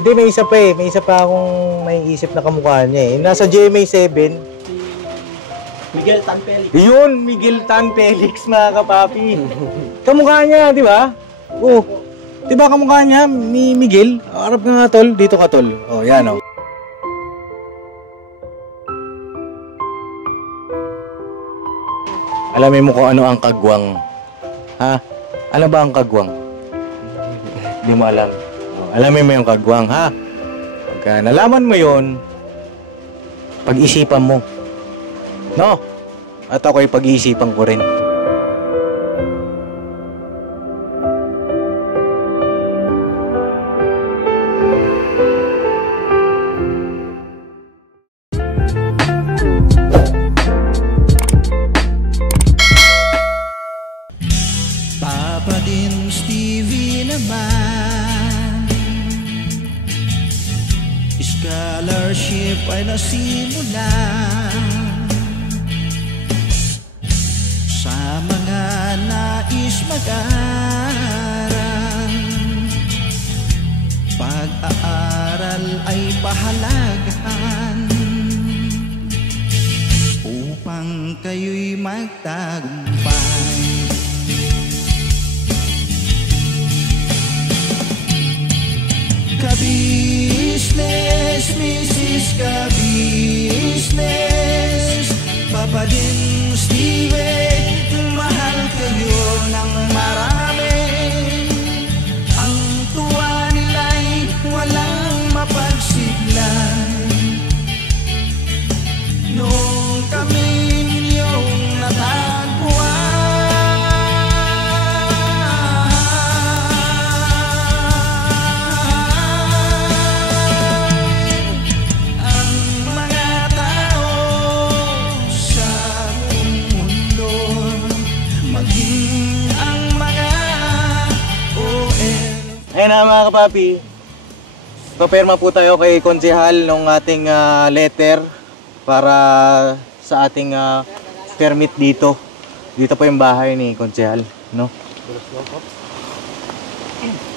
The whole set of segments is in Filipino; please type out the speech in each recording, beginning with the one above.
Hindi, may isa pa eh. May isa pa akong naiisip na kamukha niya eh. Nasa GMA 7. Miguel Tan Felix. Yun, Miguel Tan Felix, mga kapapi. Kamukha niya, di ba? Oh, di ba kamukha niya ni Miguel? Harap ka nga, tol. Dito ka, tol. Oh, yan, oh. Alamin mo kung ano ang kagwang. Ha? Ano ba ang kagwang? Hindi mo alam. Oh, alamin mo yung kagwang, ha? Pagka nalaman mo yun, pag-isipan mo. No? At ako'y pag-iisipan ko rin. Papa Dins TV naman, scholarship ay nasimulan sa mga nais mag-aral. Pag-aaral ay pahalagahan upang kayo'y magtagumpay. Ka-business, Mrs. Ka-business, Papa Dins TV, mahal kayo ng marami. Ang tuwa nila'y walang mapagsiglan. Nung kami ninyong natagpuan, Ayan na mga kapapi, papirma po tayo kay konsehal ng ating letter para sa ating permit dito. Dito po yung bahay ni konsehal, no?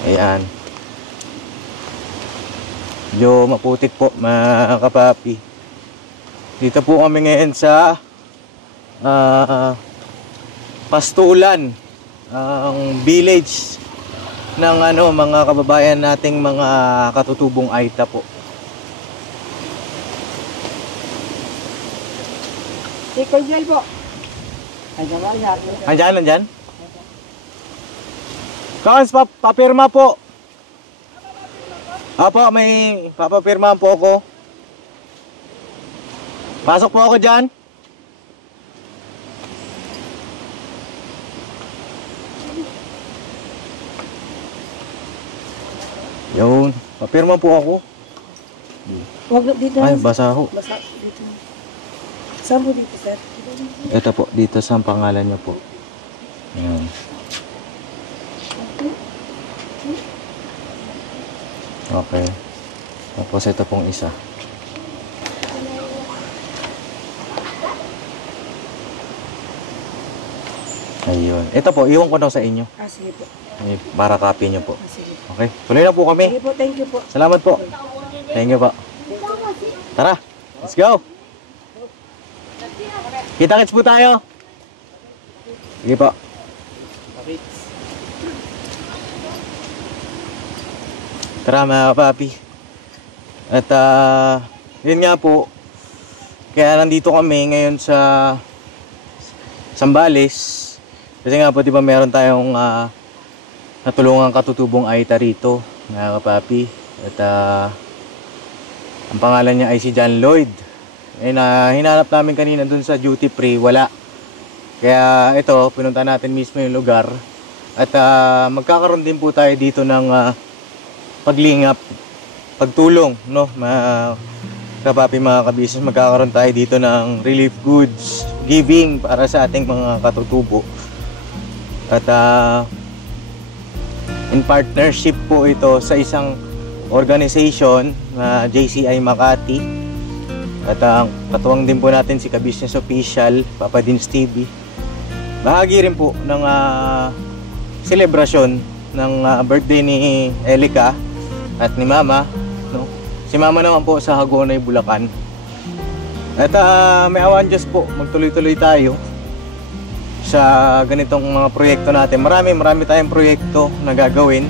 Ayan. Medyo maputik po mga kapapi. Dito po kami ngayon sa Pastulan, ang village ng mga kababayan nating mga katutubong Aita po. Si Konsehal po. Andyan? Kans, papirma po. Apo, may papapirma po ako. Pasok po ako dyan. Yun, papirma po ako. Wag dito. Ay, basa ho. Basa dito. Saan po dito, sir? Ito po, dito sa pangalan niyo po. Ayan. Okay. Tapos ito pong isa. Ayun. Ito po, iwan ko daw sa inyo. Ah, sige po. Para copy niyo po. Ah, sige. Okay. Tuloy na po kami. Sige po, thank you po. Salamat po. Thank you po. Tara, let's go. Kita-kits po tayo. Sige po. Tara mga kapapi. At yun nga po, kaya nandito kami ngayon sa Zambales. Kasi nga po, di ba meron tayong natulungan katutubong Aita rito, mga kapapi. At ang pangalan niya ay si John Lloyd. Hinanap namin kanina dun sa duty free, wala. Kaya ito, pinunta natin mismo yung lugar. At magkakaroon din po tayo dito ng paglingap, pagtulong, no? Mga kapapi, mga kabisnes, magkakaroon tayo dito ng relief goods giving para sa ating mga katutubo. At in partnership po ito sa isang organization na JCI Makati. At katuwang din po natin si Ka-Business Official, Papa Dins TV. Bahagi rin po ng selebrasyon ng birthday ni Elika at ni Mama. Si mama naman po sa Hagonoy, Bulacan. At may awan Diyos po, magtuloy-tuloy tayo sa ganitong mga proyekto natin. Marami tayong proyekto na gagawin.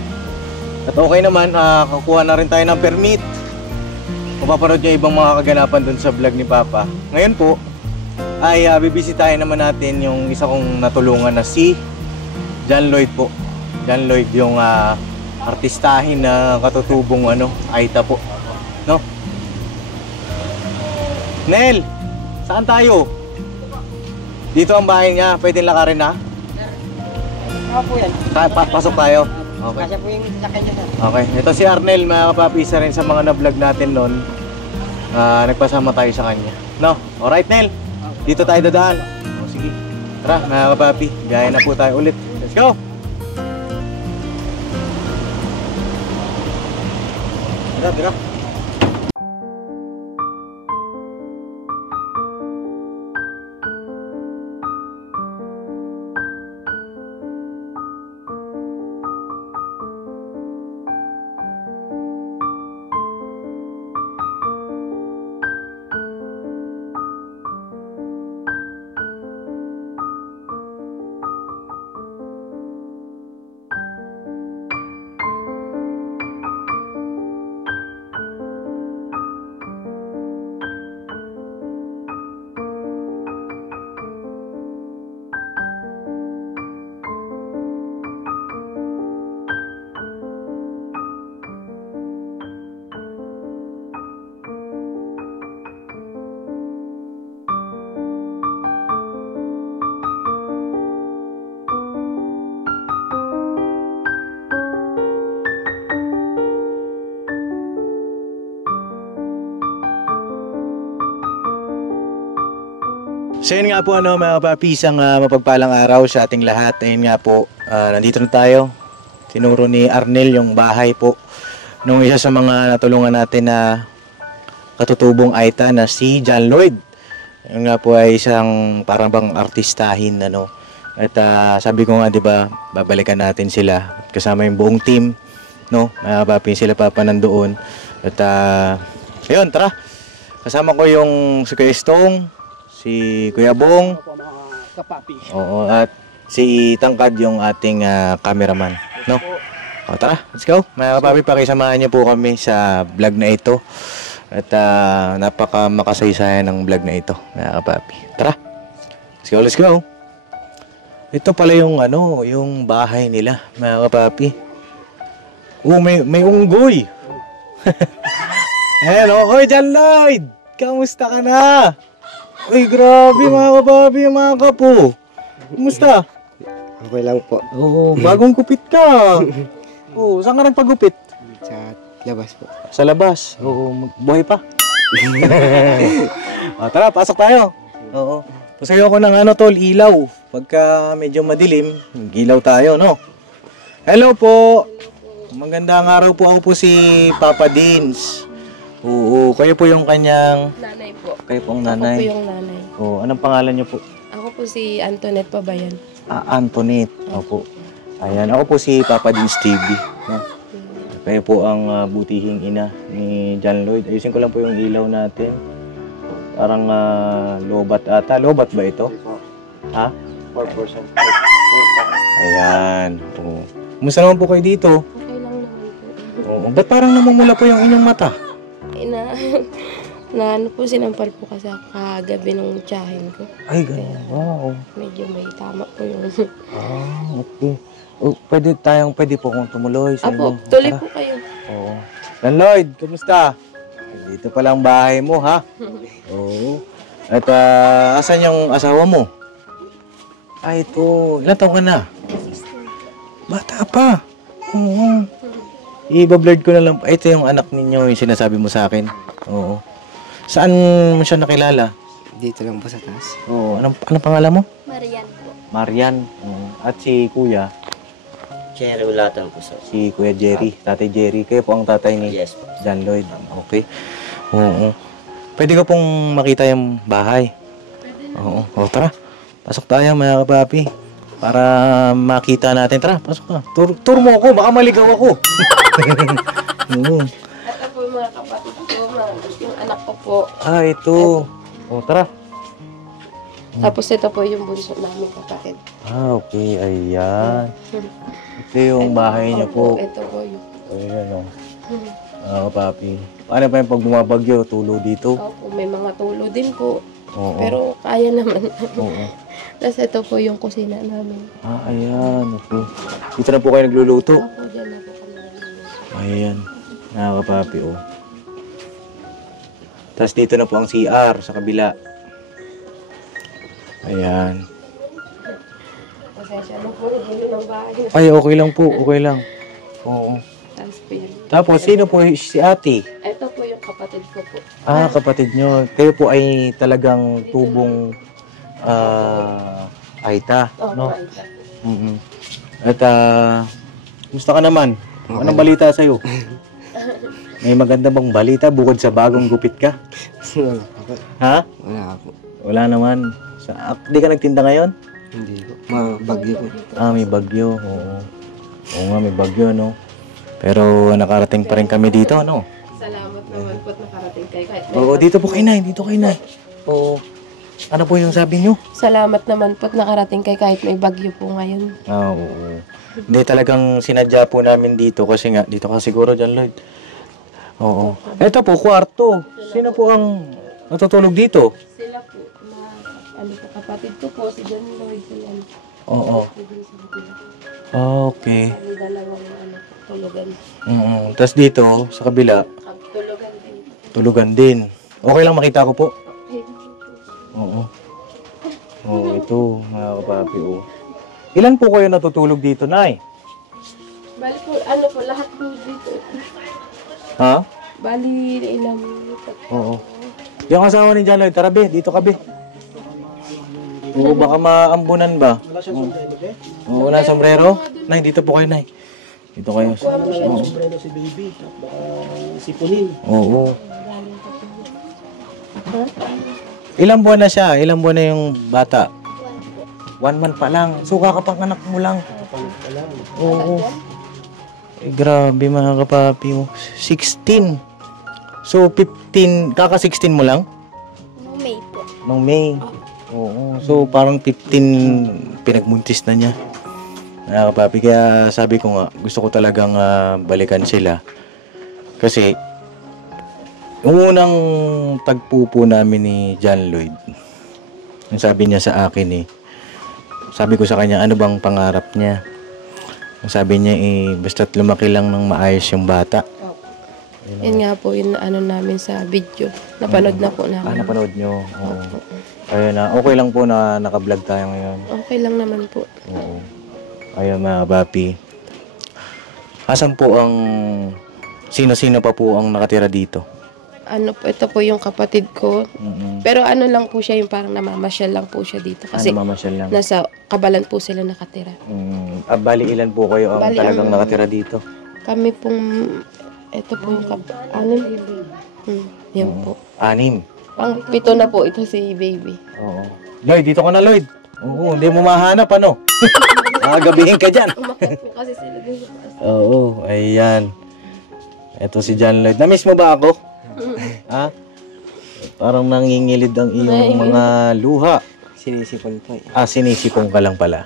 At okay naman, kakuha na rin tayo ng permit. Mapapanood nyo ibang mga kaganapan dun sa vlog ni Papa. Ngayon po, ay bibisitahin naman natin yung isa kong natulungan na si John Lloyd po. John Lloyd, yung artistahin na katutubong Aita po. No? Nel, saan tayo? Dito ang bahay niya, pwedeng lakarin na? Ako po yan. Pasok tayo. Okay. Kasi po yung sakay niya, sir. Okay, ito si Arnel, mga kapapi, isa rin sa mga na-vlog natin noon. Nagpasama tayo sa kanya. No? Alright, Nel. Dito tayo dadaan. O, sige. Tara, mga kapapi, gaya na po tayo ulit. Let's go! Tara. So yun nga po mga kapapi, isang mapagpalang araw sa ating lahat. Ayun nga po, nandito na tayo. Tinuro ni Arnel yung bahay po nung isa sa mga natulungan natin na katutubong Aita na si John Lloyd. Yun nga po ay isang parang bang artistahin At sabi ko nga 'di ba, babalikan natin sila kasama yung buong team, no? Mga kapapi, sila Papa nandoon. At ayun, tara. Kasama ko yung si Kuya Stong, si Kuya Bong, Opo, mga kapapi. oo, at si Tangkad yung ating cameraman, no? O, tara, let's go. Mga kapapi, pakisamahan niyo po kami sa vlog na ito. At napaka makasaysayan ng vlog na ito, mga kapapi. Tara, let's go. Ito pala yung yung bahay nila, mga kapapi. Oh, may unggoy. Ayan, oy, John Lloyd! Kamusta ka na? Uy, grabe mga kapapi, mga kapo. Kumusta? Okay lang po. Oo, bagong kupit ka. Oo, saan ka nagpagupit? Sa labas po. Sa labas. Oo, buhay pa. O, tara, pasok tayo. Oo. Pasayo ko ng tol, ilaw. Pagka medyo madilim, ilaw tayo, no? Hello po. Magandang araw po, ako po si Papa Dins. Oo, kayo po yung kanyang... Nanay po. Kayo pong Ako nanay. po yung nanay. Oo, anong pangalan niyo po? Ako po si Antoinette Pabayan. Antoinette. Opo. Ayan, ako po si Papa Dins TV. No? Kayo po ang butihing ina ni John Lloyd. Ayusin ko lang po yung ilaw natin. Parang lobat ata. Lobat ba ito? Ha? 4%. Ayan. Oo. Kumusta naman po kayo dito? Okay lang naman po. Oo. Ba't parang namumula po yung inyong mata? Na ano po, sinampal po kasi ako kagabi nung tiyahin ko. Ay, ganun. Wow. Medyo may tama po yung... Okay. Oh, pwede po kung tumuloy sa Apo, inyo. tuloy Tara. po kayo. Oo. John Lloyd, kamusta? Dito pa lang bahay mo, ha? Oo. At asan yung asawa mo? Ay, ito. Ilan taon ka na? Bata pa. Oo. I-blurred ko na lang. Ito yung anak ninyo, yung sinasabi mo sa akin. Oo. Saan mo siya nakilala? Dito lang po sa taas. Oo. Anong pangalan mo? Marian po. Marian. Oo. At si Kuya? Cherry Ulatan po, sir. Si Kuya Jerry. Tatay Jerry. Kayo po ang tatay ni Yes po. John Lloyd. Okay. Oo. Pwede ko pong makita yung bahay. Oo. O, tara. Pasok tayo, mga kapapi. Para makita natin. Tara, pasok ka. Tour mo ako. Baka maligaw ako. Oo. At po mga kapatid ko. po. Ah, ito. O, tara. Tapos ito po yung bunso namin kapatid. Ah, okay. Ayan. Ito yung bahay niyo po. Ito po yung... Ayan, o. Ah, papi. Paano pa yung pag bumabagyo? Tulo dito? Opo, may mga tulo din po. Oo. Pero kaya naman. Oo. Tapos ito po yung kusina namin. Ah, ayan. Ito. Dito na po kayo nagluluto. Opo, dyan na po kami naluluto. Ayan. Nakakapapi, oh. Tapos dito na po ang CR sa kabila. Ayan. Pasensya na po, hindi ng bahay. Ay, okay lang po. Okay lang. Oo. Tapos po yun. Tapos, sino po si ate? Ito po yung kapatid ko po. Ah, kapatid nyo. Kayo po ay talagang tubong Aita, Opo, no? ito. Mm-mm. At, gusto ka naman? Anong balita sa'yo? May maganda bang balita bukod sa bagong gupit ka? Wala po. Ha? Wala po. Wala naman. Di ka nagtinda ngayon? Hindi po. Mabagyo po. Ah, may bagyo. Oo. Oo nga, may bagyo, no? Pero nakarating pa rin kami dito, no? Salamat naman po at nakarating kayo. Kahit may Oo, dito po kay Nay. Dito kay Nay. Oo. Ano po yung sabi nyo? Salamat naman po at nakarating kayo kahit may bagyo po ngayon. Ah, oo. Hindi talagang sinadya po namin dito kasi nga, dito ka siguro dyan, Lloyd. Oo. Ito po, kwarto. Sino po ang natutulog dito? Sila po, ano po, kapatid ko po, si John Lloyd, si ano. Oo. Okay. May dalawang tulugan. Tapos dito, sa kabila, Tulugan din. tulugan din. Okay lang makita ko po. Oo. Oo, ito, mga kapapi, oh. Ilan po kayo natutulog dito, Nay? Bali po, ano po, lahat po dito. Ha? Bali, ilang Oo. Yung asawa ni John Lloyd, tara be, dito ka be. Oo, baka maambunan ba? Wala siyang sombrero, eh. Oo, wala sombrero? Nay, dito po kayo, Nay. Dito kayo. Wala siyang sombrero si baby. Baka sipunin. Oo. Ilang buwan na siya? Ilang buwan na yung bata? 1 month pa lang. So, kakapanganak mo lang. Oo. Eh, grabe mga kapapi mo. 16. So, 15. Kaka-16 mo lang? May po. Nung May. Oo. So, parang 15 pinagmuntis na niya. Mga kapapi. Kaya sabi ko nga, gusto ko talagang balikan sila. Kasi, yung unang tagpo po namin ni John Lloyd, yung sabi niya sa akin sabi ko sa kanya, ano bang pangarap niya? Ang sabi niya basta't lumaki lang ng maayos yung bata. Yun nga po, yung ano namin sa video. Napanood na po namin. Napanood nyo? Oo. Ayun na, okay lang po na naka-vlog tayo ngayon. Okay lang naman po. Oo. Ayun mga papi. Asan po ang, sino-sino pa po ang nakatira dito? Ano po, ito po yung kapatid ko. Pero ano lang po siya, yung parang namamasyal lang po siya dito. Kasi Mamasyal lang. nasa Kabalan po sila nakatira. Bali ilan po kayo ang Bali, talagang nakatira dito? Kami pong, ito po yung anim. Yan po. 6. Pang 7 na po, ito si baby. Oo. Lloyd, dito ka na, Lloyd. Oo, hindi mo mahanap, ano? Nakagabihin ka dyan. Umakyat po kasi sila din sa taas. Oo, ayan. Ito si John Lloyd. Na-miss mo ba ako? Ha? Parang nangingilid ang iyong mga luha. Sinisipon po eh. Sinisipong ka lang pala.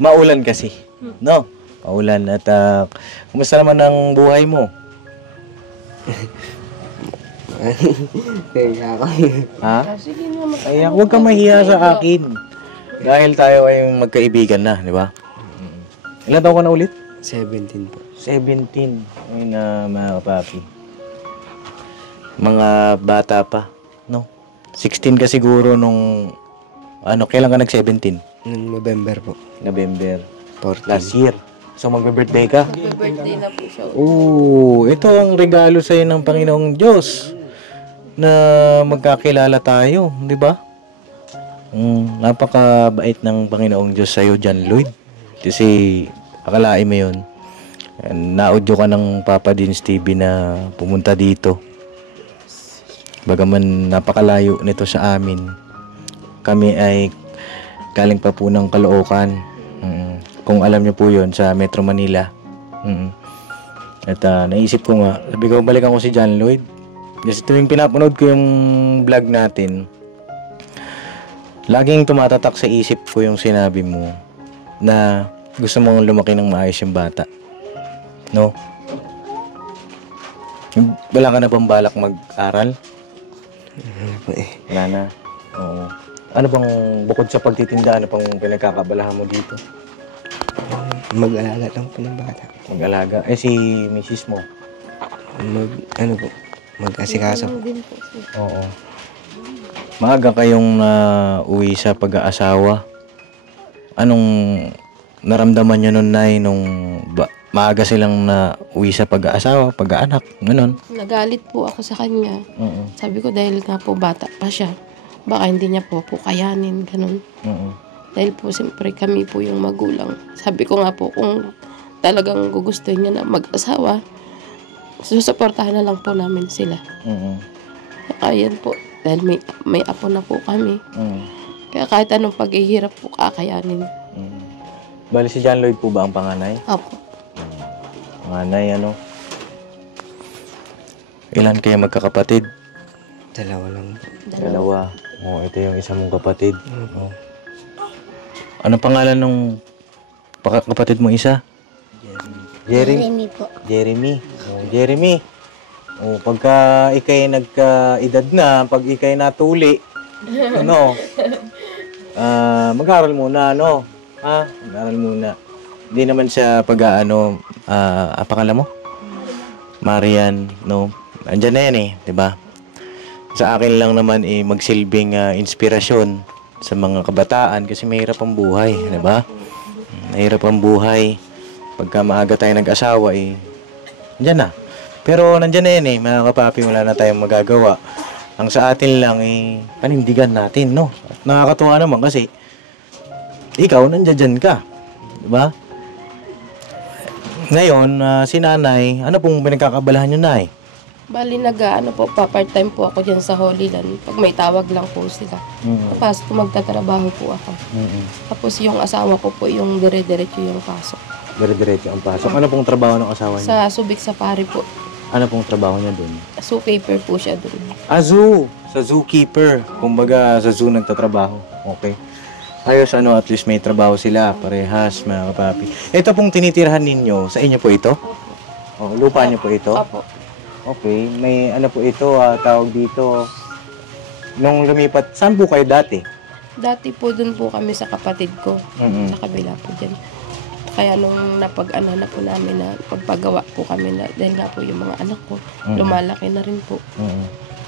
Maulan kasi. No? Maulan. At kumusta naman ang buhay mo? Kaya ako. Ha? Sige naman. Ay, huwag kang mahiya sa akin. Dahil tayo ay magkaibigan na, di ba? Ilan taon ka na ulit? 17 po. 17. Ayun na, mga kapapi. Mga bata pa, no? 16 ka siguro nung, kailan ka nag-17? Noong November po. November. 14. Last year. So, magbe-birthday ka? Birthday na po siya. Oo, ito ang regalo sa'yo ng Panginoong Diyos na magkakilala tayo, di ba? Napakabait ng Panginoong Diyos sa'yo, John Lloyd. Kasi, akalain mo yun. Na-audio ka ng Papa Dins TV na pumunta dito. Bagaman napakalayo nito sa amin. Kami ay galing pa po ng Caloocan. Kung alam niyo po yon sa Metro Manila. At naisip ko nga, sabi ko balikan ko si John Lloyd. Kasi tuwing pinapanood ko yung vlog natin, laging tumatatak sa isip ko yung sinabi mo na gusto mong lumaki ng maayos yung bata. No? Wala ka na bang balak mag-aral? Ano po eh. Wala na. Oo. Ano bang, bukod sa pagtitinda, ano pang pinagkakabalahan mo dito? Mag-alaga lang po ng bata. Mag-alaga. Eh, si misis mo? Mag-asikaso po. Oo. Maaga kayong uwi sa pag-aasawa. Anong naramdaman nyo nun, Nay, nung maaga silang na uwi sa pag-aasawa, pag-aanak, ganun? Nagalit po ako sa kanya. Oo. Sabi ko dahil nga po bata pa siya. Baka hindi niya po kayanin, ganun. Oo. Dahil po siyempre kami po yung magulang. Sabi ko nga po kung talagang gugustuhin niya na mag-asawa, susuportahan na lang po namin sila. Oo. Kaya po, dahil may apo na po kami. Oo. Kaya kahit anong paghihirap po kakayanin. Bali si John Lloyd po ba ang panganay? Apo. Panganay, ano? Ilan kayo magkakapatid? Dalawa lang po. Dalawa. Oh, ito yung isa mong kapatid. Oh. Anong pangalan ng kapatid mo isa? Jeremy po. Jeremy. Oh, Jeremy. Oh, pagka ikay nagka-edad na, pag ikay natuli, ano? Mag-aral muna, ano? Mag-aral muna. Hindi naman siya pag-aano, pangalan mo? Marian, no? Andiyan na yan eh, 'di ba? Sa akin lang naman magsilbing inspirasyon sa mga kabataan kasi mahirap ang buhay, 'di ba? Mahirap ang buhay. Pagka maaga tayo nag-asawa nandiyan na. Pero nandiyan na yan mga kapapi, wala na tayong magagawa. Ang sa atin lang panindigan natin, no? At nakakatuwa naman kasi ikaw nandiyan ka, 'di ba? Ngayon, si nanay, ano pong pinagkakabalahan nyo, Nay? Bali part-time po ako dyan sa Holy Land. Pag may tawag lang po sila. Tapos magtatrabaho po ako. Tapos yung asawa ko po yung dire-diretso yung pasok. Dire-diretso ang pasok. Ano pong trabaho ng asawa niya? Sa Subic Safari po. Ano pong trabaho niya doon? Zookeeper po siya doon. Zoo! Sa zookeeper. Kumbaga, sa zoo nagtatrabaho. Okay. Ayos, at least may trabaho sila. Parehas, mga kapapi. Ito pong tinitirhan ninyo, sa inyo po ito? Oh, lupa niyo po ito? Opo. Okay. May ano po ito, tawag dito. Nung lumipat, saan po kayo dati? Dati po doon po kami sa kapatid ko. Sa kabila po dyan. Kaya nung napag-ano na po namin na pagpagawa po kami na, dahil nga po yung mga anak ko, lumalaki na rin po.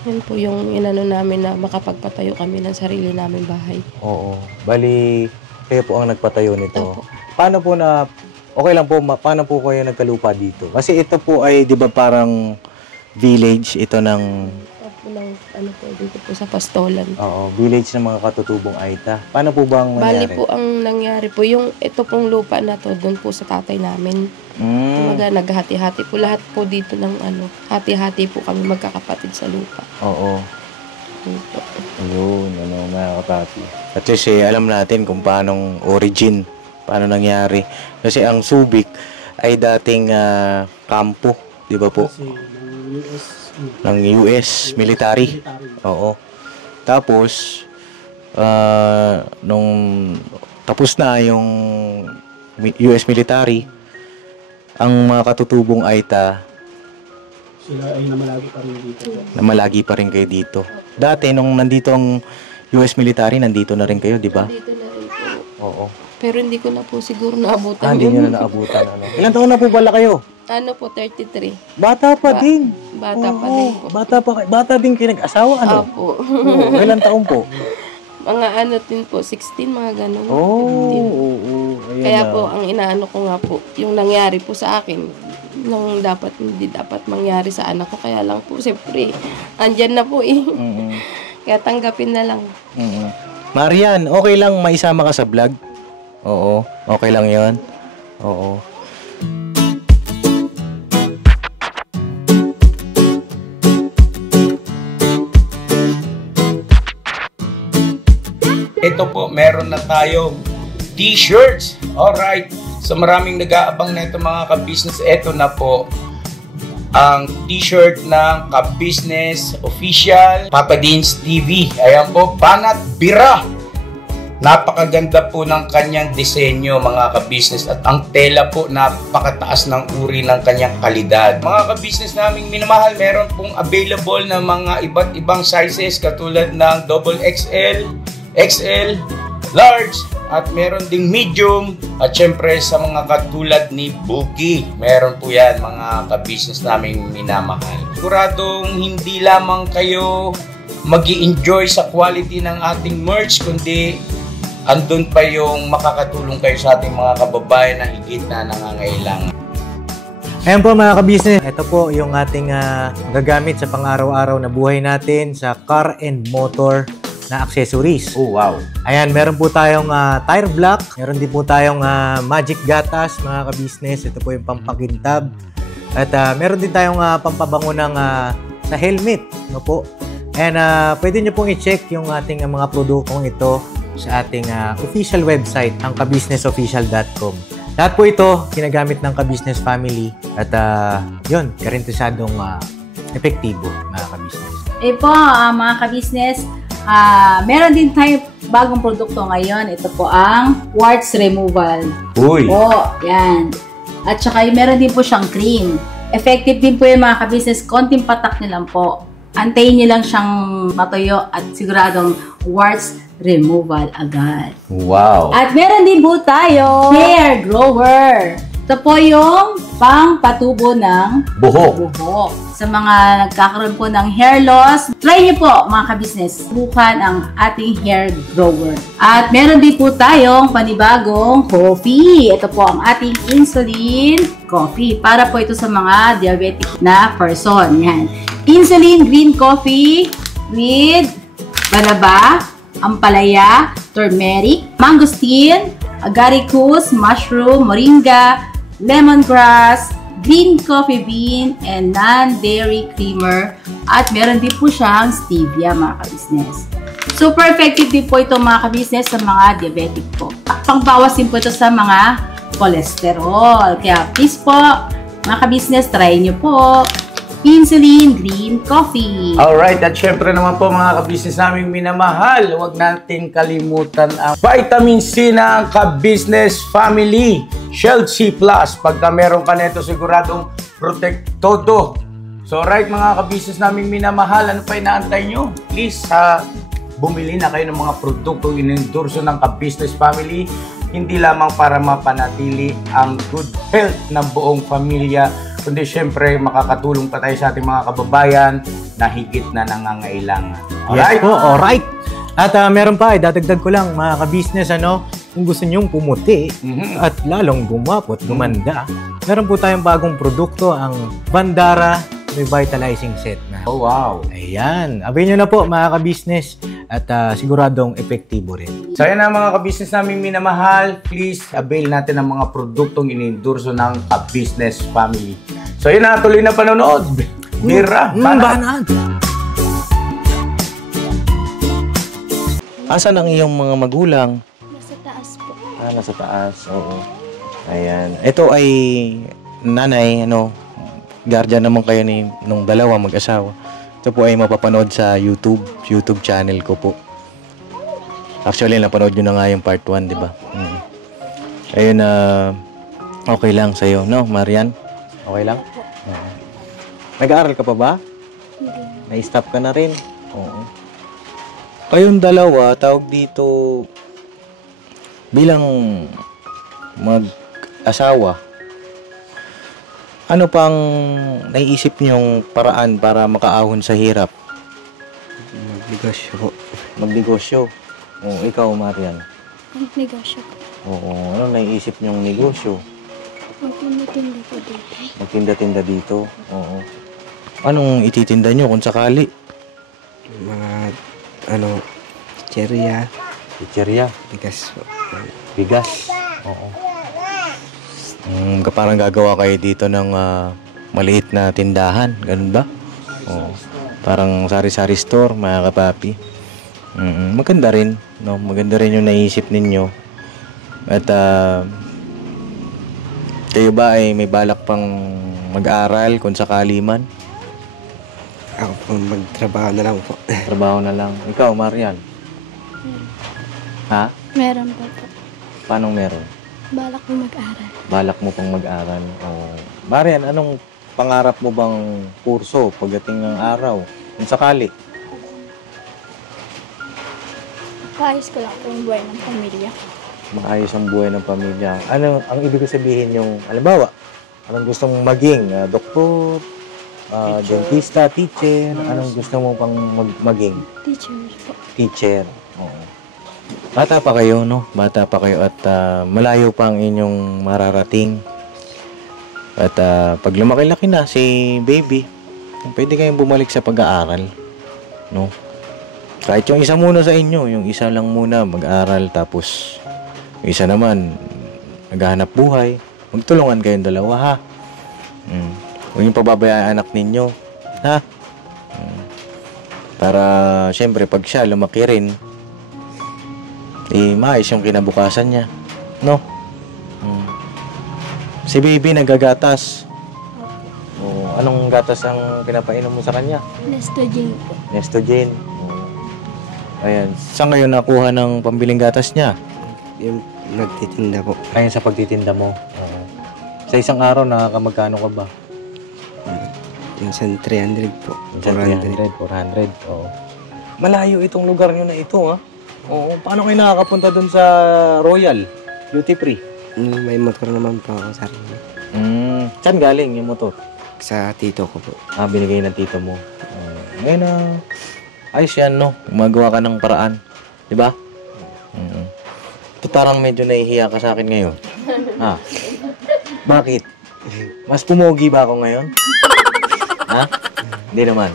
Yan po yung inano namin na makapagpatayo kami ng sarili namin bahay. Oo. Bali, kayo po ang nagpatayo nito. Opo. Paano po okay lang po, paano po kayo nagkalupa dito? Kasi ito po ay, di ba parang village, ito ng... Opo ng, dito po sa Pastolan. Oo, village ng mga katutubong Aita. Paano po bang nangyari? Bali po ang nangyari po, yung ito pong lupa na to, doon po sa tatay namin. Kumaga, naghati-hati po lahat po dito ng hati-hati po kami magkakapatid sa lupa. Oo. Ayun, mga kapapi. At least alam natin kung paanong origin, paano nangyari. Kasi ang Subic ay dating kampo, di ba po? Kasi Ng US military. Oo. Tapos, nung tapos na yung US military, ang mga katutubong Aita, sila ay namalagi pa rin dito. namalagi pa rin kayo dito. Dati, nung nandito ang US military, nandito na rin kayo, di ba? Dito na rin po. Oo. Pero hindi ko na po siguro naabutan Hindi nyo na naabutan. Ilan taon na po pala kayo? Ano po, 33. Bata pa din. Bata pa din po. Bata din kayo nag-asawa, ano? Opo. Oo, ilan taon po? Mga din po, 16, mga ganun. Oo. 15. Kaya po, ang inaano ko nga po, yung nangyari po sa akin, nung hindi dapat mangyari sa anak ko, kaya lang po, siyempre, andyan na po Kaya tanggapin na lang. Marian, okay lang maisama ka sa vlog? Oo, okay lang yon. Oo. Ito po, meron na tayong t-shirts. Alright. So maraming nag-aabang na ito mga ka-business. Ito na po. ang t-shirt ng Ka-Business Official Papa Dean's TV. Ayan po, banat bira. Napakaganda po ng kanyang disenyo, mga ka-business, at ang tela po napakataas ng uri ng kanyang kalidad. Mga ka-business naming minamahal, meron pong available na mga iba't ibang sizes katulad ng XXL, XL, large, at meron ding medium, at syempre sa mga katulad ni Buki, meron po yan, mga ka-business naming minamahal. Siguradong hindi lamang kayo mag-i-enjoy sa quality ng ating merch, kundi andun pa yung makakatulong kayo sa ating mga kababayan na higit na nangangailangan. Ayan po mga ka-business, ito po yung ating gagamit sa pang-araw-araw na buhay natin sa car and motor na accessories. Oh, wow! Ayan, meron po tayong tire block, meron din po tayong magic gatas mga ka-business, ito po yung pampakintab. At meron din tayong pampabango ng sa helmet, no po. And pwede nyo pong i-check yung ating mga produktong ito sa ating official website, ang kabusinessofficial.com. Lahat po ito ginagamit ng Ka-Business Family at yun, karintisadong epektibo mga ka-business. Po, mga ka-business, meron din tayo bagong produkto ngayon. Ito po ang warts removal. Uy! Po, yan. At saka meron din po siyang cream. Effective din po yung mga ka-business, konting patak nyo lang po. Antayin nyo lang siyang matuyo at siguradong warts removal agad. Wow! At meron din po tayo hair grower. Ito po yung pang-patubo ng Buhok. buhok. Sa mga nagkakaroon po ng hair loss, try niyo po mga ka-business, subukan ang ating hair grower. At meron din po tayong panibagong coffee. Ito po ang ating insulin coffee. Para po ito sa mga diabetic na person. Yan. Insulin green coffee with banaba, ampalaya, turmeric, mangosteen, agaricus, mushroom, moringa, lemongrass, green coffee bean, and non-dairy creamer. At meron din po siyang stevia mga ka-business. Super effective din po ito mga ka-business sa mga diabetic po. Pangbawas din po ito sa mga cholesterol. Kaya please po mga ka-business, try nyo po insulin green coffee. Alright, at syempre naman po mga ka-business naming minamahal, huwag nating kalimutan ang vitamin C ng Ka-Business Family Shield C+. Pagka meron ka nito, siguradong protect todo. So right mga ka-business naming minamahal, ano pa inaantay nyo? Please, bumili na kayo ng mga produktong inendorso ng Ka-Business Family, hindi lamang para mapanatili ang good health ng buong pamilya, kundi syempre makakatulong pa tayo sa ating mga kababayan na higit na nangangailangan. Alright? Yes po, alright. At meron pa, dadagdag ko lang mga ka-business, kung gusto nyong pumuti at lalong gumapo at gumanda, meron po tayong bagong produkto, ang Bandara Revitalizing Set na. Oh, wow. Ayan. Avail nyo na po mga ka-business at siguradong epektibo rin. So yan ang mga ka-business namin minamahal. Please avail natin ang mga produktong inendorso ng Ka-Business Family. So yun na, tuloy na panonood. Bira, banat. Asan ang iyong mga magulang? Nasa taas po. Nasa taas, oo. Ayan. Ito ay nanay, guardian naman kayo nung dalawa mag-asawa. Ito po ay mapapanood sa YouTube channel ko po. Actually, napanood nyo na nga yung part 1, di ba? Ayun, okay lang sa'yo, no, Marian? Okay lang? Oo. Nag-aaral ka pa ba? Hindi. Na-stop ka na rin? Oo. Kayong dalawa, tawag dito, bilang mag-asawa, ano pang naiisip niyong paraan para makaahon sa hirap? Magnegosyo po. Magnegosyo? Oo, ikaw, Marian. Negosyo po. Oo, ano naiisip niyong negosyo? Magtinda po dito. Magtinda-tinda dito? Oo. Anong ititinda niyo kung sakali? Mga, chicherya, Chicherya? bigas po. Bigas? Oo. Parang gagawa kayo dito ng maliit na tindahan, ganun ba? Oo. Parang sari-sari store, mga kapapi. Maganda rin, no? Maganda rin yung naisip ninyo. At kayo ba ay may balak pang mag-aral kung sakali man? Ako po magtrabaho na lang po. Trabaho na lang. Ikaw, Marian? Ha? Meron pa po. Paano meron? Balak ko mag-aral. Balak mo pang mag-aral. Oh. Marian, anong pangarap mo bang kurso pagdating ng araw? Kung sakali? Paayos ko lang po yung buhay ng pamilya. Maayos ang buhay ng pamilya. Ano ang ibig sabihin yung, halimbawa, anong gusto mong maging? Doktor, dentista, teacher, anong gusto mo pang maging? Teacher po. Teacher. Oo. Bata pa kayo, no? Bata pa kayo at malayo pa ang inyong mararating. At pag lumaki-laki na si baby, pwede kayong bumalik sa pag-aaral, no? Kahit yung isa muna sa inyo, yung isa lang muna mag-aral, tapos yung isa naman naghahanap buhay, magtulungan kayong dalawa, ha? Huwag yung pababayaan anak ninyo, ha? Para syempre pag siya lumaki rin, maayos yung kinabukasan niya, no? Si baby nagagatas. Oo, anong gatas ang pinapainom mo sa kanya? Nestogen po. Nestogen. Ayan. Saan ngayon nakuha ng pambiling gatas niya? Yung nagtitinda po. Ayun sa pagtitinda mo. Oo. Sa isang araw, nakakamagkano ka ba? Minsan 300 po. Minsan 300, 400. Oo. Malayo itong lugar nyo na ito, ha? Oo. Paano kayo nakakapunta dun sa Royal? Duty free? May motor naman po ako sa sarili. Saan galing yung motor? Sa tito ko po. Binigay ng tito mo. Ngayon na, ayos yan, no? Gumagawa ka ng paraan. Di ba? Parang medyo nahihiya ka sa akin ngayon. Ha? Bakit? Mas pumogi ba ako ngayon? Ha? Hindi naman.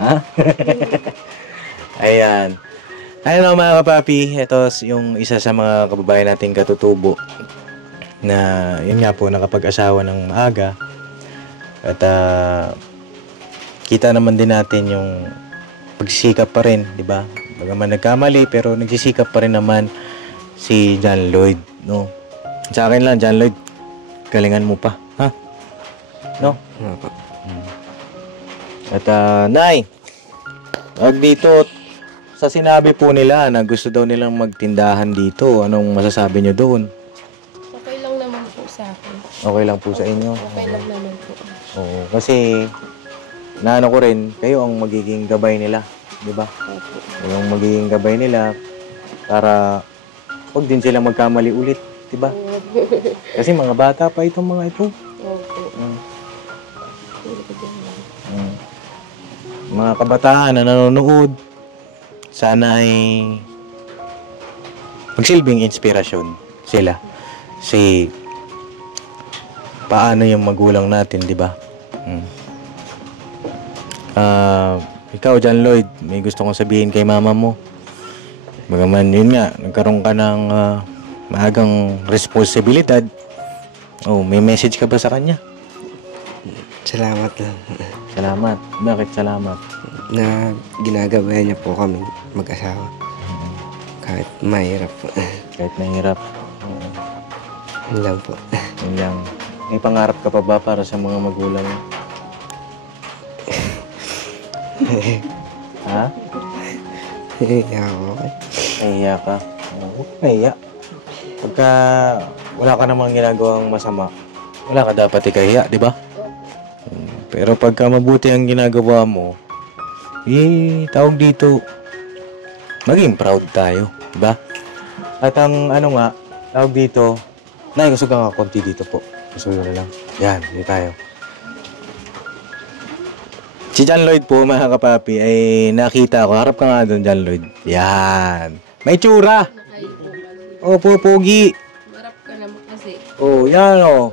Ha? Ayan. Ayun mga kapapi, ito yung isa sa mga kababayan nating katutubo na yun nga po nakapag-asawa ng maaga at kita naman din natin yung pagsisikap pa rin, di ba? Bagaman nagkamali pero nagsisikap pa rin naman si John Lloyd, no? Sa akin lang, John Lloyd, galingan mo pa, ha? No? At Nay, wag dito, sa sinabi po nila na gusto daw nilang magtindahan dito, anong masasabi nyo doon? Okay lang naman po sa akin. Okay lang po sa inyo? Okay lang naman po. Oo, kasi naano ko rin, kayo ang magiging gabay nila, di ba? Kayo ang magiging gabay nila para huwag din sila magkamali ulit, di ba? Kasi mga bata pa itong mga ito. Mga kabataan na nanonood, sana ay magsilbing inspirasyon sila. Kasi paano yung magulang natin, di ba? Ikaw, John Lloyd, may gusto kong sabihin kay mama mo. Bagaman yun nga, nagkaroon ka ng maagang responsibilidad. Oh, may message ka ba sa kanya? Salamat lang. Salamat. Bakit salamat? Na ginagabayan niya po kami mag-asawa. Kahit mahirap po. Kahit mahirap. Yun lang po. Yun lang. May pangarap ka pa ba para sa mga magulang? Ha? Nahiya ako. Nahiya ka? Nahiya. Pagka wala ka namang ginagawang masama, wala ka dapat ikahiya, di ba? Pero pagka mabuti ang ginagawa mo, tawag dito, maging proud tayo, di ba? At ang ano nga, tawag dito, gusto ka nga konti dito po. Gusto na lang. Yan, dito tayo. Si John Lloyd po, mga kapapi, ay nakita ko. Harap ka nga doon, John Lloyd. Yan. May tsura. Opo, pogi. Marap ka naman kasi. Oh, yan oh.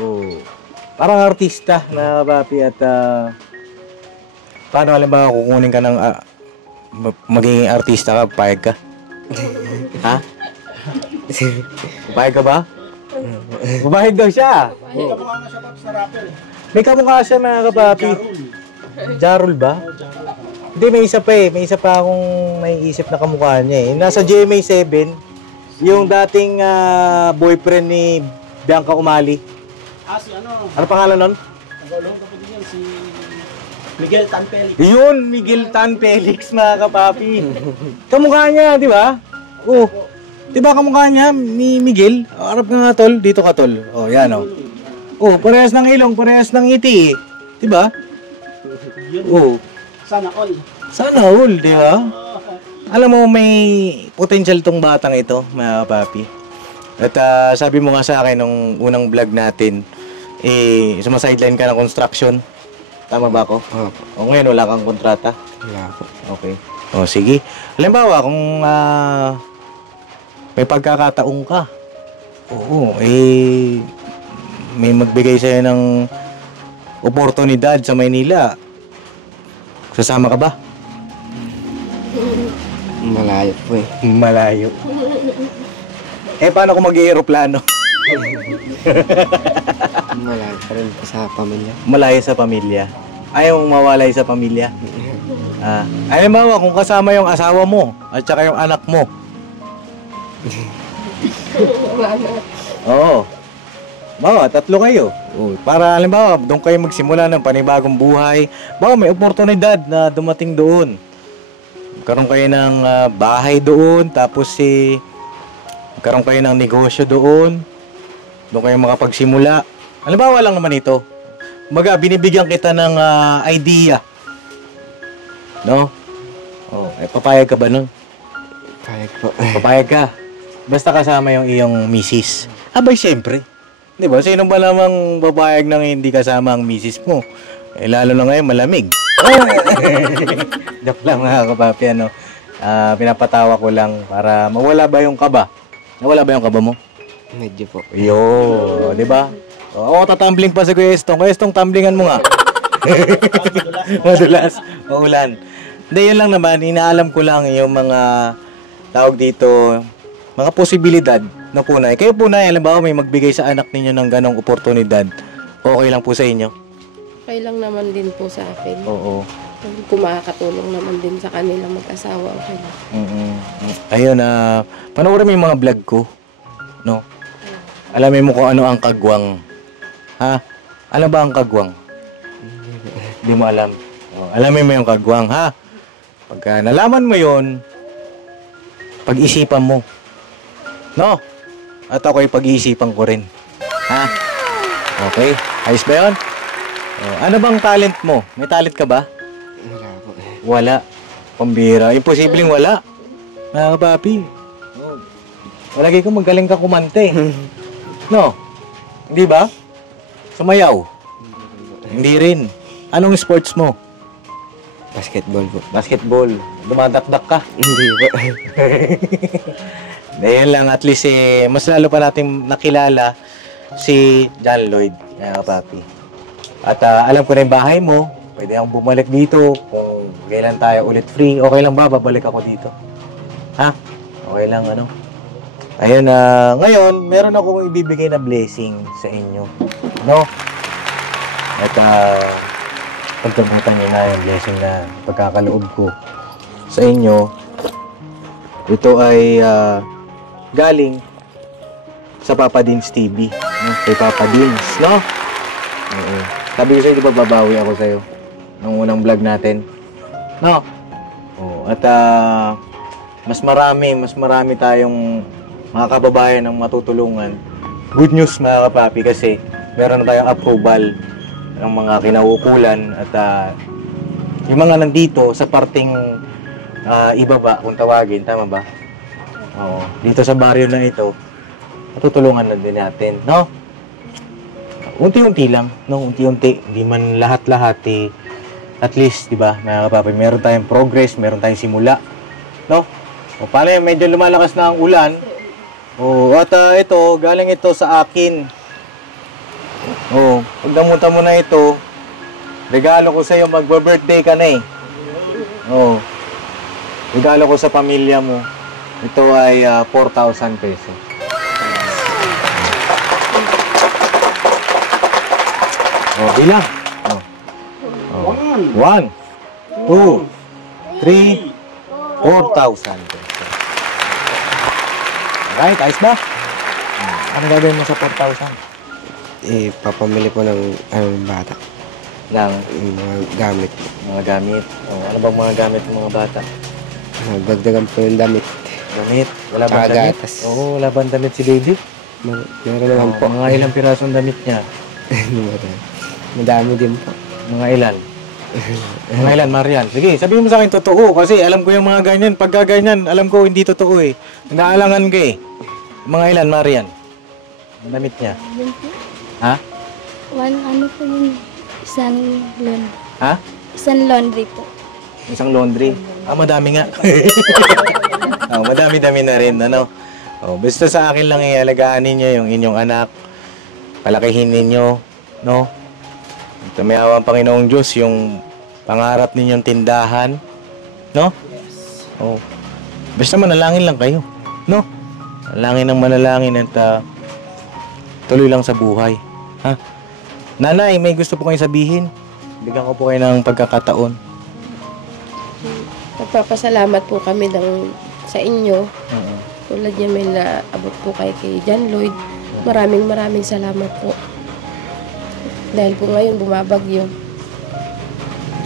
Oh. Parang artista, mga kapapi. At paano halimbawa kukunin ka ng magiging artista ka, payag ka? Ha? Payag ka ba? Babayag daw siya. May kamukha na siya sa rapper. May kamukha siya, mga kapapi. Jarul ba? Hindi, may isa pa eh. May isa pa akong may isip na kamukha niya eh. Nasa GMA 7, yung dating boyfriend ni Bianca Umali. Si ano, Ano pangalan nun? nag-ulong kapatid yan, si Miguel Tanpeli. Yun, Miguel Tan Felix, mga kapapi. Kamukha niya, di ba? Oh. Di ba kamukha niya ni Miguel? Harap ka nga, tol. Dito ka, tol. Oh, yan, oh. Oh, parehas ng ilong, parehas ng ngiti, eh. Di ba? Yun. Oh. Sana all. Sana all, di ba? Alam mo, may potential tong batang ito, mga kapapi. At sabi mo nga sa akin nung unang vlog natin, sumasideline ka ng construction. Tama ba ako? Opo. O ngayon, wala kang kontrata? Wala po. Okay. O sige. Halimbawa, kung may pagkakataon ka, oo, may magbigay sa'yo ng oportunidad sa Maynila, sasama ka ba? Malayo po eh. Malayo. Paano kung mag-aeroplano? Malayo pa rin po sa pamilya. Malayo sa pamilya. Ayaw mong mawalay sa pamilya. Halimbawa, kung kasama yung asawa mo at saka yung anak mo. Oo. Tatlo kayo. Para halimbawa, doon kayo magsimula ng panibagong buhay. May oportunidad na dumating doon. Magkaroon kayo ng bahay doon, tapos magkaroon kayo ng negosyo doon. Doon kayo makapagsimula. Halimbawa lang naman ito. Binibigyan kita ng idea. No? Papayag ka ba nun? Payag po. Papayag ka. Basta kasama yung iyong misis. Abay, siyempre. Di ba? Sino ba namang papayag nang hindi kasama ang misis mo? Lalo na ngayon, malamig. Joke lang, mga kapapi, ano. Pinapatawa ko lang para mawala ba yung kaba? Nawala ba yung kaba mo? Medyo po. Yo, di ba? Oo, tatambling pa si Kuya Estong. Kuya Estong, tamblingan mo nga. Madulas. Maulan. Hindi, yun lang naman. Inaalam ko lang yung mga tawag dito, mga posibilidad na punay. Kayo punay, alam ba, may magbigay sa anak ninyo ng ganong oportunidad. Okay lang po sa inyo? Okay lang naman din po sa akin. Oo. Kung makakatulong naman din sa kanila mag-asawa, okay lang. Ayun, panoorin mo yung mga vlog ko. No? Alamin mo kung ano ang kagwang. Ha? Alam ba ang kagwang? Hindi mo alam. Alamin mo yung kagwang, ha? Pagka nalaman mo yon, pag-isipan mo. No? At ako'y pag-iisipan ko rin. Ha? Okay? Ayos ba yun? Ano bang talent mo? May talent ka ba? Wala po. Wala. Pambira. Imposibleng wala. Mga kapapi. Walagi ko magaling ka kumante. No? Hindi ba? Sumayaw? Hindi rin. Anong sports mo? Basketball po. Basketball. Dumadakdak ka? Hindi po. Dahil lang, at least mas lalo pa natin nakilala si John Lloyd, mga kapapi. At alam ko na yung bahay mo. Pwede akong bumalik dito kung kailan tayo ulit free. Okay lang ba? Babalik ako dito. Ha? Okay lang, ano? Ayun, ngayon, meron akong ibibigay na blessing sa inyo. No? At pagkabutan nyo na yung blessing na pagkakaloob ko sa inyo. Ito ay galing sa Papa Dins TV. No? Kay Papa Dins, no? Sabi ko sa'yo, di ba babawi ako sa'yo nung unang vlog natin? No? At mas marami tayong mga kababayan ang matutulungan. Good news, mga kapapi, kasi meron na tayong approval ng mga kinauukulan at yung mga nandito sa parting ibaba, kung tawagin, tama ba? Dito sa baryo na ito, matutulungan na din natin, no? Unti-unti lang, no? Unti-unti, hindi man lahat-lahat at least, di ba, mga kapapi, meron tayong progress, meron tayong simula, no? Paano yung medyo lumalakas na ang ulan? At ito, galing ito sa akin. Pag namunta mo na ito, regalo ko sa iyo, magba-birthday ka na eh. Regalo ko sa pamilya mo. Ito ay 4,000 pesos. Bilang. 1, 2, 3, 4,000 pesos. Alright, ayos ba? Ano gagawin mo sa 4,000? papamili po ng bata. Lang, Mga gamit. mga gamit. Oh, ano bang mga gamit ng mga bata? Dagdagan po yung damit. Damit? Wala bang Tsaka damit? gatas. Oo, wala bang damit si baby? Meron naman po. Mga ilang pirasong damit niya? Madami din po. Mga ilan? Mga ilan, Marian? Sige, sabihin mo sa akin totoo kasi alam ko yung mga ganyan. Pagka ganyan, alam ko hindi totoo eh. Naalangan ka eh. Mga ilan, Marian? Ang damit niya? Yun po. Ha? Ano po yun? Isang laundry. Ha? Isang laundry po. Isang laundry. Madami nga. Madami-dami na rin, ano? Basta sa akin lang alagaan ninyo yung inyong anak. Palakihin ninyo, no? Tumayaw ang Panginoong Diyos yung pangarap ninyong tindahan, no? Basta manalangin lang kayo, no? Manalangin ng manalangin at tuloy lang sa buhay, ha? Nanay, may gusto po kayong sabihin? Bigyan ko po kayo ng pagkakataon. Nagpapasalamat po kami sa inyo. Tulad niya may naabot po kay John Lloyd. Maraming salamat po. Dahil po ngayon bumabagyo.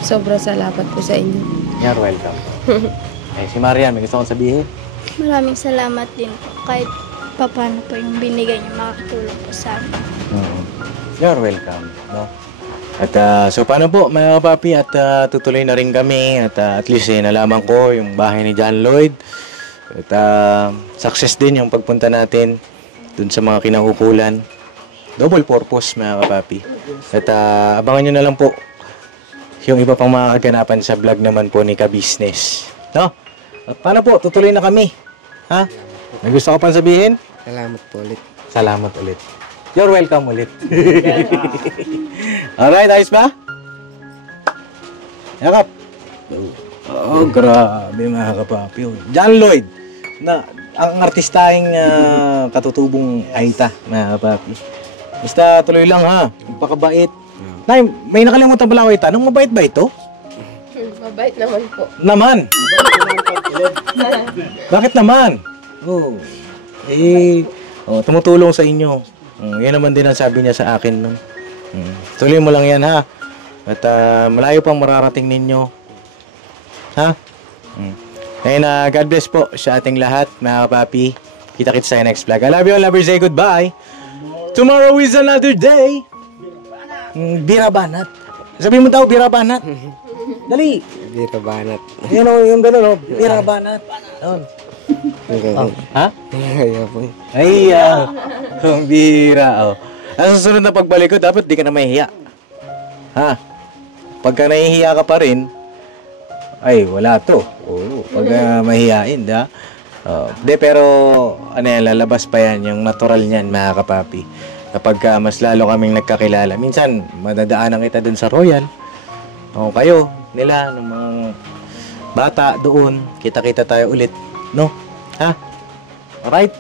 Sobrang salamat po sa inyo. You're welcome. Si Marian, may gusto kong sabihin? Maraming salamat din po. Kahit paano po yung binigay niyo, makakatulong po sa amin. You're welcome, no? At so paano po mga kapapi at tutuloy na rin kami at least nalaman ko yung bahay ni John Lloyd at success din yung pagpunta natin dun sa mga kinaukulan. Double purpose mga kapapi. At abangan nyo na lang po yung iba pang mga kaganapan sa vlog naman po ni Ka-Business, no? At paano po, tutuloy na kami, ha? May gusto ko pang sabihin? Salamat po ulit. Salamat ulit. You're welcome ulit. Alright, ayos ba? Yakap. Grabe mga kapapi. John Lloyd, ang artistahing katutubong Aita, mga kapapi. Basta tuloy lang ha, magpakabait. Nay, may nakalimutan pala ako itanong, mabait ba ito? Mabait naman po. Naman? Bakit naman? Tumutulong sa inyo. Yan naman din ang sabi niya sa akin. No? Tuloy mo lang yan ha. At malayo pang mararating ninyo. Ha? Ngayon God bless po sa ating lahat, mga kapapi. Kita-kits sa next vlog. I love you all. Love you. Say goodbye. Tomorrow is another day. Birabanat. Sabihin mo daw, birabanat. Dali. Birabanat. Yan o, yung gano'n o. Birabanat. Ha? Ayaw po. Ay, ang bira. Ang susunod na pagbalik ko, dapat di ka na mahihiya. Ha? Pagka nahihiya ka pa rin, ay, wala to. Pag mahihiyain, da? Pero, lalabas pa yan, yung natural niyan, mga kapapi. Kapag mas lalo kaming nagkakilala, minsan, madadaanan kita dun sa Royal. Kayo, nila, ng mga bata doon, kita-kita tayo ulit. No? Ha? Alright?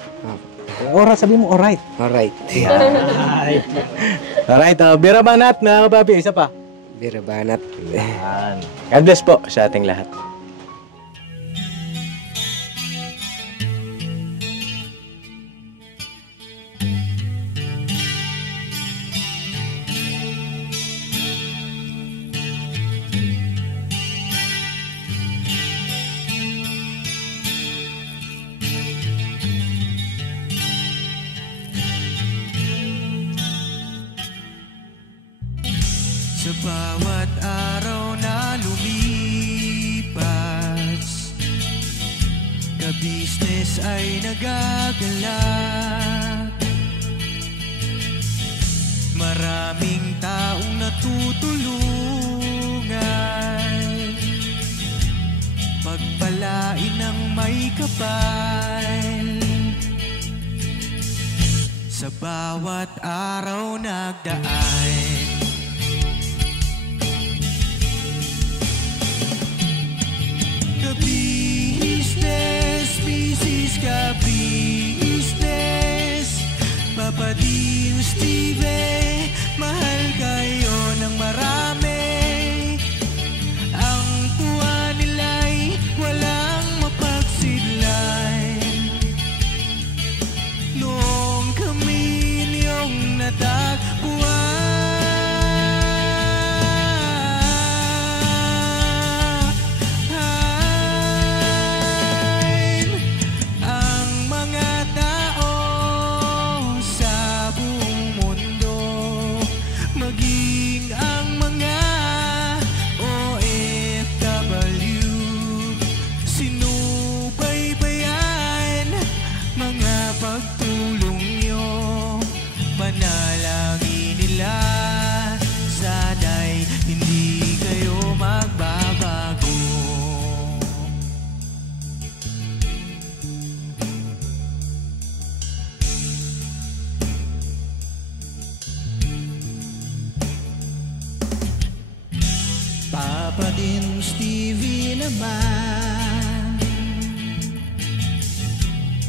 Oras, sabi mo, alright. Alright. Alright, birabanat na kapapi. Isa pa. Birabanat. God bless po sa ating lahat. Sa bawat araw na lumipas, Ka-Business ay nagagalak. Maraming taong natutulungan, pagpalain ng may kapal. Sa bawat araw nagdaan, Ka-Business, Mrs. Ka-Business, Papa Dio, Steve, mahal kayo ng marami. Ang tuwa nila'y walang mapagsidlay. Noong kami niyong natagpuan, naman.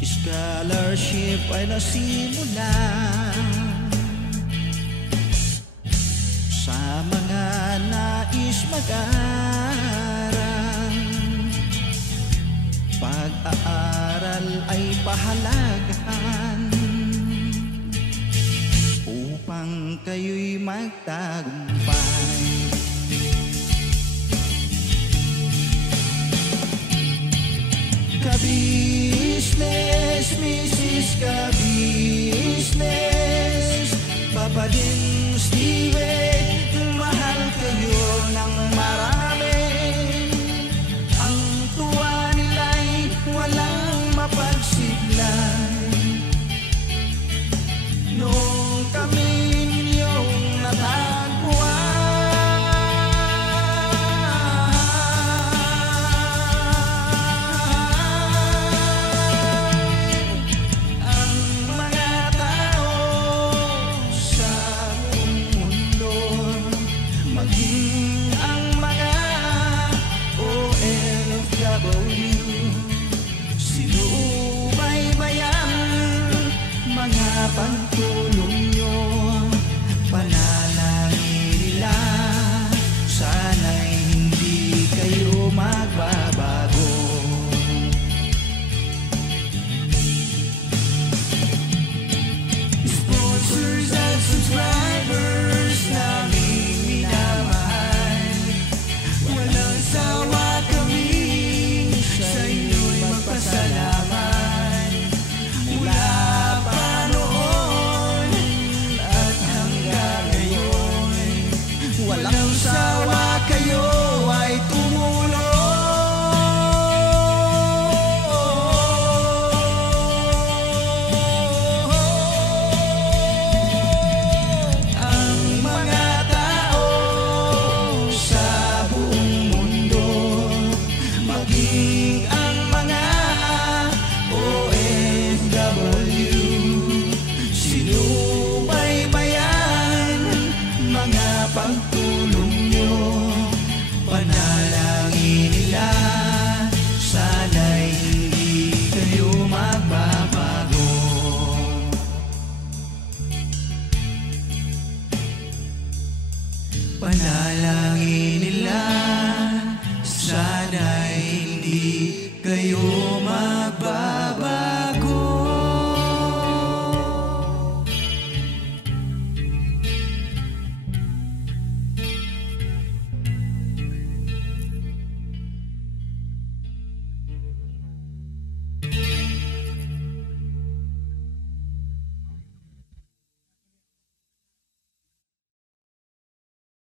Scholarship ay nasimulan sa mga nais mag-aral. Pag-aaral ay pahalagahan upang kayo'y magtagumpay. Ka-business, Mrs. Ka-business, Papa din Steve, mahal kayo ng marami. Ang tuwa nila'y walang mapagsiglay. Nung kami ninyong natagpuan, pagtulong nyo, panalangin nila, sana'y hindi kayo magbabago. Sponsors at subscribers namin minamahal, walang sawa kami sa inyo'y magpasalamat. Mula walang sawa kayo ay tumulong. Ang mga tao sa buong mundo, maging ang mga OFW, sinubaybayan mga pagtulong nyo, panalangin nila, sana'y hindi kayo magbabago. Panalangin nila, sana'y hindi kayo